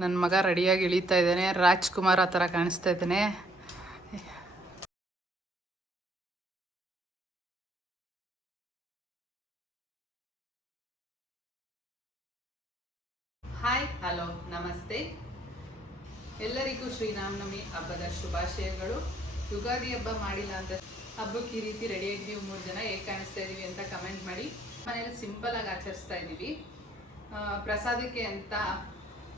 ನನ್ನ ಮಗ ರೆಡಿಯಾಗಿ ಇಳಿತಾ ಇದ್ದಾನೆ. ರಾಜ್ಕುಮಾರ್ ಆ ಥರ ಕಾಣಿಸ್ತಾ ಇದ್ದಾನೆ. ಹಾಯ್, ಹಲೋ, ನಮಸ್ತೆ. ಎಲ್ಲರಿಗೂ ಶ್ರೀರಾಮನವಮಿ ಹಬ್ಬದ ಶುಭಾಶಯಗಳು. ಯುಗಾದಿ ಹಬ್ಬ ಮಾಡಿಲ್ಲ ಅಂತ ಹಬ್ಬಕ್ಕೆ ಈ ರೀತಿ ರೆಡಿ ಆಗಿದ್ದೀವಿ ಮೂರು ಜನ ಹೇಗೆ ಕಾಣಿಸ್ತಾ ಇದೀವಿ ಅಂತ ಕಮೆಂಟ್ ಮಾಡಿ. ಮನೇಲಿ ಸಿಂಪಲ್ ಆಗಿ ಆಚರಿಸ್ತಾ ಇದ್ದೀವಿ ಪ್ರಸಾದಕ್ಕೆ ಅಂತ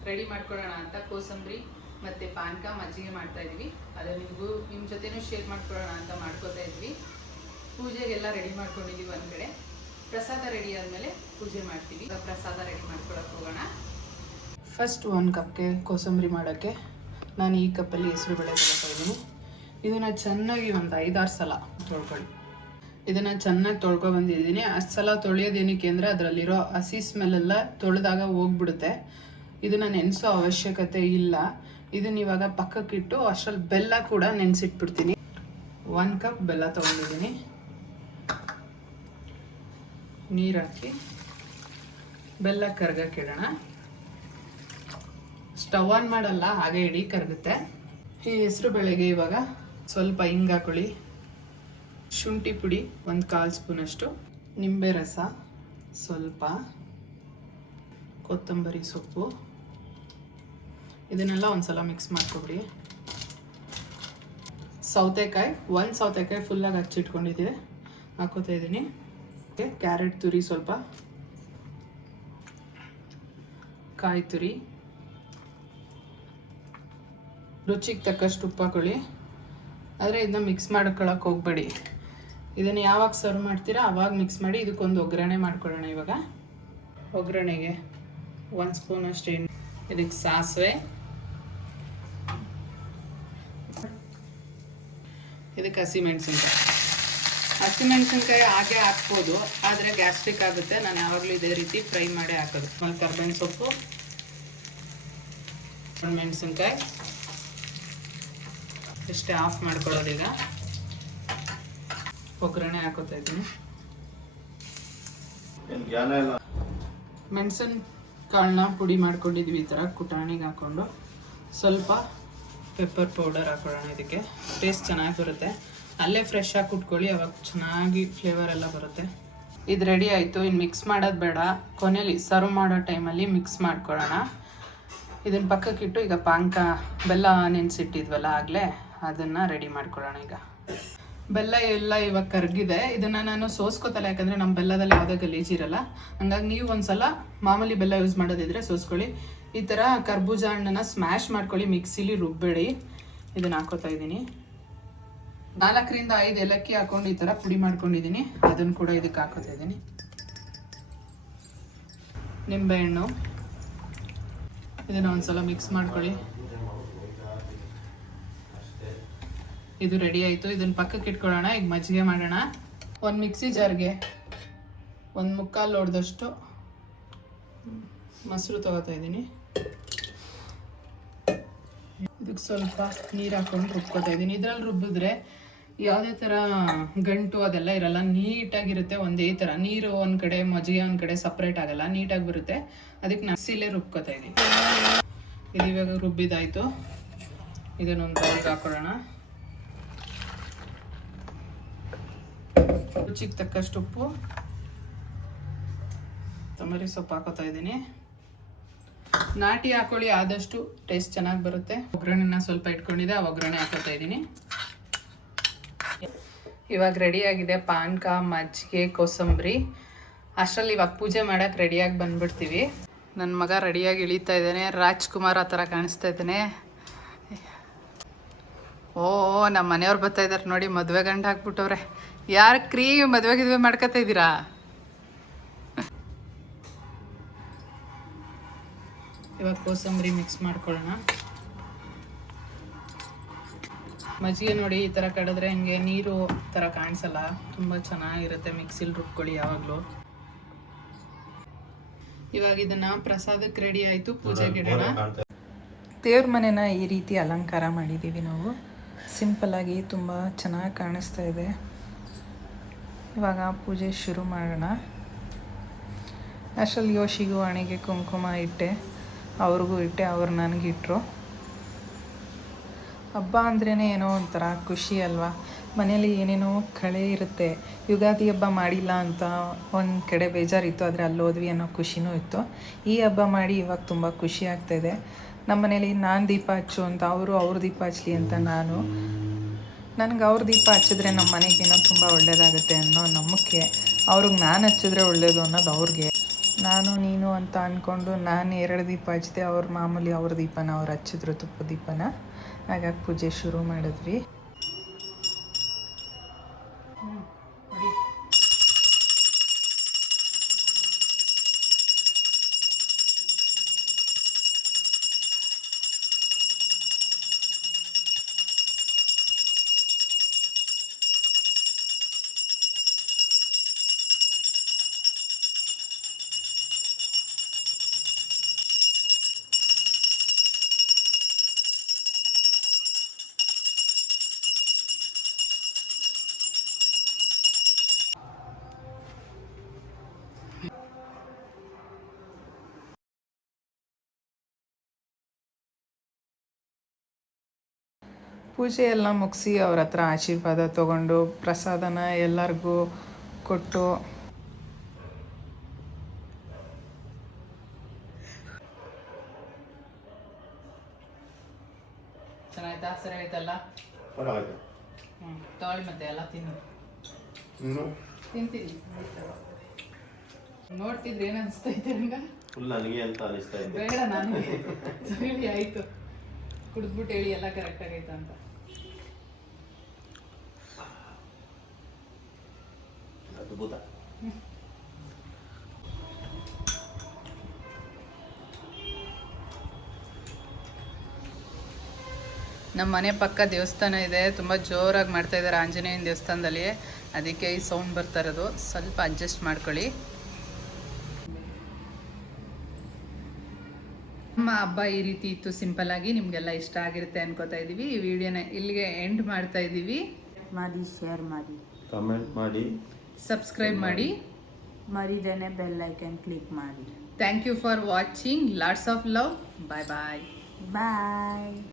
ರೆಡಿ ಮಾಡ್ಕೊಳ್ಳೋಣ ಅಂತ ಕೋಸಂಬರಿ ಮತ್ತು ಪಾನಕ ಮಜ್ಜಿಗೆ ಮಾಡ್ತಾ ಇದ್ವಿ ಅದನ್ನ ನಿಮಗೂ ನಿಮ್ಮ ಜೊತೆನೂ ಶೇರ್ ಮಾಡ್ಕೊಳ್ಳೋಣ ಅಂತ ಮಾಡ್ಕೋತಾ ಇದ್ವಿ ಪೂಜೆಗೆಲ್ಲ ರೆಡಿ ಮಾಡ್ಕೊಂಡಿದ್ದೀವಿ ಒಂದು ಕಡೆ. ಪ್ರಸಾದ ರೆಡಿ ಆದಮೇಲೆ ಪೂಜೆ ಮಾಡ್ತೀವಿ. ಪ್ರಸಾದ ರೆಡಿ ಮಾಡ್ಕೊಳಕ್ಕೆ ಹೋಗೋಣ. ಫಸ್ಟ್ ಒಂದು ಕಪ್ಗೆ ಕೋಸಂಬರಿ ಮಾಡೋಕ್ಕೆ ನಾನು ಈ ಕಪ್ಪಲ್ಲಿ ಹೆಸರು ಬೇಳೆ ತೊಗೊತಾ ಇದ್ದೀನಿ. ಇದನ್ನು ಚೆನ್ನಾಗಿ ಒಂದು ಐದಾರು ಸಲ ತೊಳ್ಕೊಳ್ಳಿ. ಇದನ್ನು ಚೆನ್ನಾಗಿ ತೊಳ್ಕೊ ಬಂದಿದ್ದೀನಿ. ಅಷ್ಟು ಸಲ ತೊಳೆಯೋದೇನಕ್ಕೆ ಅಂದರೆ ಅದರಲ್ಲಿರೋ ಹಸಿ ಸ್ಮೆಲ್ಲೆಲ್ಲ ತೊಳೆದಾಗ ಹೋಗ್ಬಿಡುತ್ತೆ. ಇದನ್ನು ನೆನೆಸೋ ಅವಶ್ಯಕತೆ ಇಲ್ಲ. ಇದನ್ನ ಇವಾಗ ಪಕ್ಕಕ್ಕಿಟ್ಟು ಅಷ್ಟರಲ್ಲಿ ಬೆಲ್ಲ ಕೂಡ ನೆನೆಸಿಟ್ಬಿಡ್ತೀನಿ. ಒನ್ ಕಪ್ ಬೆಲ್ಲ ತೊಗೊಂಡಿದ್ದೀನಿ. ನೀರು ಹಾಕಿ. ಬೆಲ್ಲ ಕರ್ಗಕ್ಕೆ ಇಡೋಣ ಸ್ಟವ್ ಆನ್ ಮಾಡಲ್ಲ, ಹಾಗೆ ಇಡೀ ಕರಗುತ್ತೆ. ಈ ಹೆಸರು ಬೆಳೆಗೆ ಇವಾಗ ಸ್ವಲ್ಪ ಹಿಂಗಾಕೊಳ್ಳಿ ಶುಂಠಿ ಪುಡಿ, ಒಂದು ಕಾಲು ಸ್ಪೂನಷ್ಟು ನಿಂಬೆ ರಸ ಸ್ವಲ್ಪ. ಕೊತ್ತಂಬರಿ ಸೊಪ್ಪು. ಇದನ್ನೆಲ್ಲ ಒಂದ್ಸಲ ಮಿಕ್ಸ್ ಮಾಡ್ಕೊಬಿಡಿ. ಸೌತೆಕಾಯಿ, ಒಂದು ಸೌತೆಕಾಯಿ ಫುಲ್ಲಾಗಿ ಹಚ್ಚಿಟ್ಕೊಂಡಿದ್ದೀವಿ ಹಾಕೋತಾ ಇದ್ದೀನಿ. ಕ್ಯಾರೆಟ್ ತುರಿ ಸ್ವಲ್ಪ. ಕಾಯಿ ತುರಿ. ರುಚಿಗೆ ತಕ್ಕಷ್ಟು ಉಪ್ಪು ಹಾಕೊಳ್ಳಿ. ಆದರೆ ಇದನ್ನ ಮಿಕ್ಸ್ ಮಾಡ್ಕೊಳಕ್ಕೆ ಹೋಗಬೇಡಿ. ಇದನ್ನು ಯಾವಾಗ ಸರ್ವ್ ಮಾಡ್ತೀರಾ ಅವಾಗ ಮಿಕ್ಸ್ ಮಾಡಿ ಇದಕ್ಕೊಂದು ಒಗ್ಗರಣೆ ಮಾಡ್ಕೊಳ್ಳೋಣ ಇವಾಗ. ಒಗ್ಗರಣೆಗೆ ಒಂದು ಸ್ಪೂನ್ ಅಷ್ಟು ಇದಕ್ಕೆ ಸಾಸಿವೆ. ಇದಕ್ಕೆ ಹಸಿಮೆಣಸಿನ್ಕಾಯಿ ಹಸಿಮೆಣಸಿನ್ಕಾಯಿ ಹಾಗೆ ಹಾಕ್ಬೋದು ಆದರೆ ಗ್ಯಾಸ್ಟ್ರಿಕ್ ಆಗುತ್ತೆ. ನಾನು ಯಾವಾಗಲೂ ಇದೇ ರೀತಿ ಫ್ರೈ ಮಾಡಿ ಹಾಕೋದು. ಮತ್ತು ಕರ್ಬೇವಿನ ಸೊಪ್ಪು ಮೆಣಸಿನ್ಕಾಯಿ. ಇಷ್ಟೇ ಆಫ್ ಮಾಡ್ಕೊಳ್ಳೋದೀಗ. ಒಗ್ಗರಣೆ ಹಾಕೋತಾ ಇದ್ದೀನಿ. ಮೆಣಸಿನ ಕಾಳನ್ನ ಪುಡಿ ಮಾಡ್ಕೊಂಡಿದ್ವಿ ಈ ಥರ. ಕುಟಾಣಿಗೆ ಹಾಕ್ಕೊಂಡು ಸ್ವಲ್ಪ ಪೆಪ್ಪರ್ ಪೌಡರ್ ಹಾಕೊಳ್ಳೋಣ ಇದಕ್ಕೆ. ಟೇಸ್ಟ್ ಚೆನ್ನಾಗಿ ಬರುತ್ತೆ. ಅಲ್ಲೇ ಫ್ರೆಶ್ ಆಗಿ ಕುಟ್ಕೊಳ್ಳಿ, ಅವಾಗ ಚೆನ್ನಾಗಿ ಫ್ಲೇವರ್ ಎಲ್ಲ ಬರುತ್ತೆ. ಇದು ರೆಡಿ ಆಯಿತು. ಇನ್ನು ಮಿಕ್ಸ್ ಮಾಡೋದು ಬೇಡ. ಕೊನೆಯಲ್ಲಿ ಸರ್ವ್ ಮಾಡೋ ಟೈಮಲ್ಲಿ ಮಿಕ್ಸ್ ಮಾಡ್ಕೊಳ್ಳೋಣ. ಇದನ್ನು ಪಕ್ಕಕ್ಕಿಟ್ಟು ಈಗ ಪಾಂಕ ಬೆಲ್ಲ ನೆನೆಸಿಟ್ಟಿದ್ವಲ್ಲ ಆಗಲೇ, ಅದನ್ನು ರೆಡಿ ಮಾಡ್ಕೊಳ್ಳೋಣ ಈಗ. ಬೆಲ್ಲ ಎಲ್ಲ ಇವಾಗ ಕರಗಿದೆ. ಇದನ್ನು ನಾನು ಸೋಸ್ಕೋತಲ್ಲ, ಯಾಕಂದರೆ ನಮ್ಮ ಬೆಲ್ಲದಲ್ಲಿ ಯಾವುದೇ ಗಲೀಜಿರಲ್ಲ ಹಂಗಾಗಿ ನೀವು ಒಂದ್ಸಲ ಮಾಮೂಲಿ ಬೆಲ್ಲ ಯೂಸ್ ಮಾಡೋದಿದ್ರೆ ಸೋಸ್ಕೊಳ್ಳಿ. ಈ ಥರ ಕರ್ಬೂಜ ಹಣ್ಣನ್ನು ಸ್ಮ್ಯಾಶ್ ಮಾಡ್ಕೊಳ್ಳಿ ಮಿಕ್ಸಿಲಿ ರುಬ್ಬೇಡಿ. ಇದನ್ನು ಹಾಕೋತಾ ಇದ್ದೀನಿ. ನಾಲ್ಕರಿಂದ ಐದು ಏಲಕ್ಕಿ ಹಾಕೊಂಡು ಈ ಥರ ಪುಡಿ ಮಾಡ್ಕೊಂಡಿದ್ದೀನಿ. ಅದನ್ನು ಕೂಡ ಇದಕ್ಕೆ ಹಾಕೋತಾ ಇದ್ದೀನಿ. ನಿಂಬೆಹಣ್ಣು ಇದನ್ನು ಒಂದ್ಸಲ ಮಿಕ್ಸ್ ಮಾಡ್ಕೊಳ್ಳಿ. ಇದು ರೆಡಿ ಆಯಿತು. ಇದನ್ನು ಪಕ್ಕಕ್ಕೆ ಇಟ್ಕೊಳ್ಳೋಣ. ಈಗ ಮಜ್ಜಿಗೆ ಮಾಡೋಣ. ಒಂದು ಮಿಕ್ಸಿ ಜಾರ್ಗೆ ಒಂದು ಮುಕ್ಕಾಲು ಹೊಡೆದಷ್ಟು ಮೊಸರು ತಗೋತಾ ಇದ್ದೀನಿ. ಇದಕ್ಕೆ ಸ್ವಲ್ಪ ನೀರು ಹಾಕೊಂಡು ರುಬ್ಕೋತಾ ಇದ್ದೀನಿ. ಇದರಲ್ಲಿ ರುಬ್ಬಿದ್ರೆ ಯಾವುದೇ ಥರ ಗಂಟು ಅದೆಲ್ಲ ಇರಲ್ಲ. ನೀಟಾಗಿರುತ್ತೆ ಒಂದೇ ಥರ ನೀರು ಒಂದು ಕಡೆ, ಮಜ್ಜಿಗೆ ಒಂದು ಕಡೆ ಸಪ್ರೇಟ್ ಆಗಲ್ಲ. ನೀಟಾಗಿ ಬರುತ್ತೆ. ಅದಕ್ಕೆ ನಸಿಲೇ ರುಬ್ಕೋತಾ ಇದ್ದೀನಿ. ಇದು ಇವಾಗ ರುಬ್ಬಿದಾಯಿತು. ಇದನ್ನೊಂದು ಬೌಲ್ಗೆ ಹಾಕೊಳ್ಳೋಣ. ರುಚಿಗೆ ತಕ್ಕಷ್ಟು ಉಪ್ಪು. ತೊಂಬರಿ ಸೊಪ್ಪು ಹಾಕೋತಾ ಇದ್ದೀನಿ. ನಾಟಿ ಹಾಕೊಳ್ಳಿ, ಆದಷ್ಟು ಟೇಸ್ಟ್ ಚೆನ್ನಾಗಿ ಬರುತ್ತೆ. ಒಗ್ಗರಣೆನ ಸ್ವಲ್ಪ ಇಟ್ಕೊಂಡಿದ್ದೆ ಆ ಒಗ್ಗರಣೆ ಹಾಕೋತಾ ಇದ್ದೀನಿ. ಇವಾಗ ರೆಡಿಯಾಗಿದೆ ಪಾನಕ, ಮಜ್ಜಿಗೆ, ಕೋಸಂಬರಿ. ಅಷ್ಟರಲ್ಲಿ ಇವಾಗ ಪೂಜೆ ಮಾಡಕ್ಕೆ ರೆಡಿಯಾಗಿ ಬಂದ್ಬಿಡ್ತೀವಿ. ನನ್ನ ಮಗ ರೆಡಿಯಾಗಿ ಇಳಿತಾ ಇದ್ದಾನೆ, ರಾಜ್ಕುಮಾರ್ ಆ ಥರ ಕಾಣಿಸ್ತಾ ಇದ್ದಾನೆ. ಓ ನಮ್ಮ ಮನೆಯವ್ರು ಬರ್ತಾ ಇದ್ದಾರೆ ನೋಡಿ, ಮದುವೆ ಗಂಡು ಹಾಕ್ಬಿಟ್ಟವ್ರೆ ಯಾರು ಕ್ರೀ ಮದುವೆ ಗಿದ್ವೆ ಮಾಡ್ಕೊತಾ ಇದ್ದೀರಾ? ಇವಾಗ ಕೋಸಂಬರಿ ಮಿಕ್ಸ್ ಮಾಡ್ಕೊಳ್ಳೋಣ. ಮಜ್ಜಿಗೆ ನೋಡಿ ಈ ಥರ ಕಡಿದ್ರೆ ಹಿಂಗೆ ನೀರು ಥರ ಕಾಣಿಸಲ್ಲ. ತುಂಬ ಚೆನ್ನಾಗಿರುತ್ತೆ ಮಿಕ್ಸಿಲಿ ರುಬ್ಕೊಳ್ಳಿ ಯಾವಾಗಲೂ. ಇವಾಗ ಇದನ್ನ ಪ್ರಸಾದಕ್ಕೆ ರೆಡಿ ಆಯಿತು ಪೂಜೆಗೆ ಇಡೋಣ. ದೇವ್ರ ಮನೆನ ಈ ರೀತಿ ಅಲಂಕಾರ ಮಾಡಿದ್ದೀವಿ ನಾವು. ಸಿಂಪಲ್ಲಾಗಿ ತುಂಬ ಚೆನ್ನಾಗಿ ಕಾಣಿಸ್ತಾ ಇದೆ. ಇವಾಗ ಪೂಜೆ ಶುರು ಮಾಡೋಣ. ಅಷ್ಟರಲ್ಲಿ ಯೋಶಿಗೂ ಹಣೆಗೆ ಕುಂಕುಮ ಇಟ್ಟೆ. ಅವ್ರಿಗೂ ಇಟ್ಟೆ, ಅವ್ರು ನನಗಿಟ್ರು ಹಬ್ಬ ಅಂದ್ರೇ ಏನೋ ಒಂಥರ ಖುಷಿ ಅಲ್ವಾ? ಮನೇಲಿ ಏನೇನೋ ಕಳೆ ಇರುತ್ತೆ. ಯುಗಾದಿ ಹಬ್ಬ ಮಾಡಿಲ್ಲ ಅಂತ ಒಂದು ಕಡೆ ಬೇಜಾರಿತ್ತು, ಆದರೆ ಅಲ್ಲಿ ಹೋದ್ವಿ ಅನ್ನೋ ಖುಷಿನೂ ಇತ್ತು. ಈ ಹಬ್ಬ ಮಾಡಿ ಇವಾಗ ತುಂಬ ಖುಷಿ ಆಗ್ತಾಯಿದೆ ನಮ್ಮ ಮನೇಲಿ ನಾನು ದೀಪ ಹಚ್ಚು ಅಂತ, ಅವರು ಅವ್ರ ದೀಪ ಹಚ್ಚಲಿ ಅಂತ ನಾನು. ನನಗೆ ಅವ್ರ ದೀಪ ಹಚ್ಚಿದ್ರೆ ನಮ್ಮ ಮನೆಗೇನೋ ತುಂಬ ಒಳ್ಳೆಯದಾಗುತ್ತೆ ಅನ್ನೋ ನಂಬಿಕೆ. ಅವ್ರಿಗೆ ನಾನು ಹಚ್ಚಿದ್ರೆ ಒಳ್ಳೆಯದು ಅನ್ನೋದು ಅವ್ರಿಗೆ. ನಾನು, ನೀನು ಅಂತ ಅಂದ್ಕೊಂಡು ನಾನು ಎರಡು ದೀಪ ಹಚ್ಚಿದೆ ಅವ್ರು ಮಾಮೂಲಿ ಅವ್ರ ದೀಪನ, ಅವ್ರು ಹಚ್ಚಿದ್ರು ತುಪ್ಪ ದೀಪನ. ಹಾಗಾಗಿ ಪೂಜೆ ಶುರು ಮಾಡಿದ್ವಿ. ಪೂಜೆ ಎಲ್ಲ ಮುಗಿಸಿ ಅವ್ರ ಹತ್ರ ಆಶೀರ್ವಾದ ತಗೊಂಡು ಪ್ರಸಾದನ ಎಲ್ಲರಿಗೂ ಕೊಟ್ಟು. ಚೆನ್ನಾಯ್ತಾ? ಸರಿ ಆಯ್ತಲ್ಲ? ಹ್ಞೂ ತಗೊಳ್ಳಿ ಮತ್ತೆ ಎಲ್ಲ ತಿನ್ನು. ತಿಂತೀನಿ. ನೋಡ್ತಿದ್ರೆ ಏನು ಅನಿಸ್ತೈತೆ ನಂಗೆ? ಫುಲ್ ನನಗೆ ಅಂತ ಅನಿಸ್ತಾ ಬೇಡ ನಾನು ಸರಿ ಆಯಿತು. ಕುಡಿದ್ಬಿಟ್ಟು ಹೇಳಿ ಎಲ್ಲ ಕರೆಕ್ಟ್ ಆಗೈತ ಅಂತ. ಅದ್ಭುತ. ನಮ್ಮ ಮನೆ ಪಕ್ಕ ದೇವಸ್ಥಾನ ಇದೆ ತುಂಬ ಜೋರಾಗಿ ಮಾಡ್ತಾ ಇದ್ದಾರೆ ಆಂಜನೇಯನ ದೇವಸ್ಥಾನದಲ್ಲಿ. ಅದಕ್ಕೆ ಈ ಸೌಂಡ್ ಬರ್ತಾ ಇರೋದು. ಸ್ವಲ್ಪ ಅಡ್ಜಸ್ಟ್ ಮಾಡ್ಕೊಳ್ಳಿ. ಹಬ್ಬ ಈ ರೀತಿ ಇತ್ತು ಸಿಂಪಲ್ ಆಗಿ ನಿಮಗೆಲ್ಲ ಇಷ್ಟ ಆಗಿರುತ್ತೆ ಅನ್ಕೋತಾ ಇದ್ದೀವಿ ಈ ವಿಡಿಯೋನ ಇಲ್ಲಿಗೆ ಎಂಡ್ ಮಾಡ್ತಾ ಇದ್ದೀವಿ ಮಾಡಿ ಶೇರ್ ಮಾಡಿ. ಕಮೆಂಟ್ ಮಾಡಿ. ಸಬ್ಸ್ಕ್ರೈಬ್ ಮಾಡಿ. ಮರಿದೇನೆ ಬೆಲ್ ಐಕನ್ ಕ್ಲಿಕ್ ಮಾಡಿ. Thank you for watching lots of love bye bye bye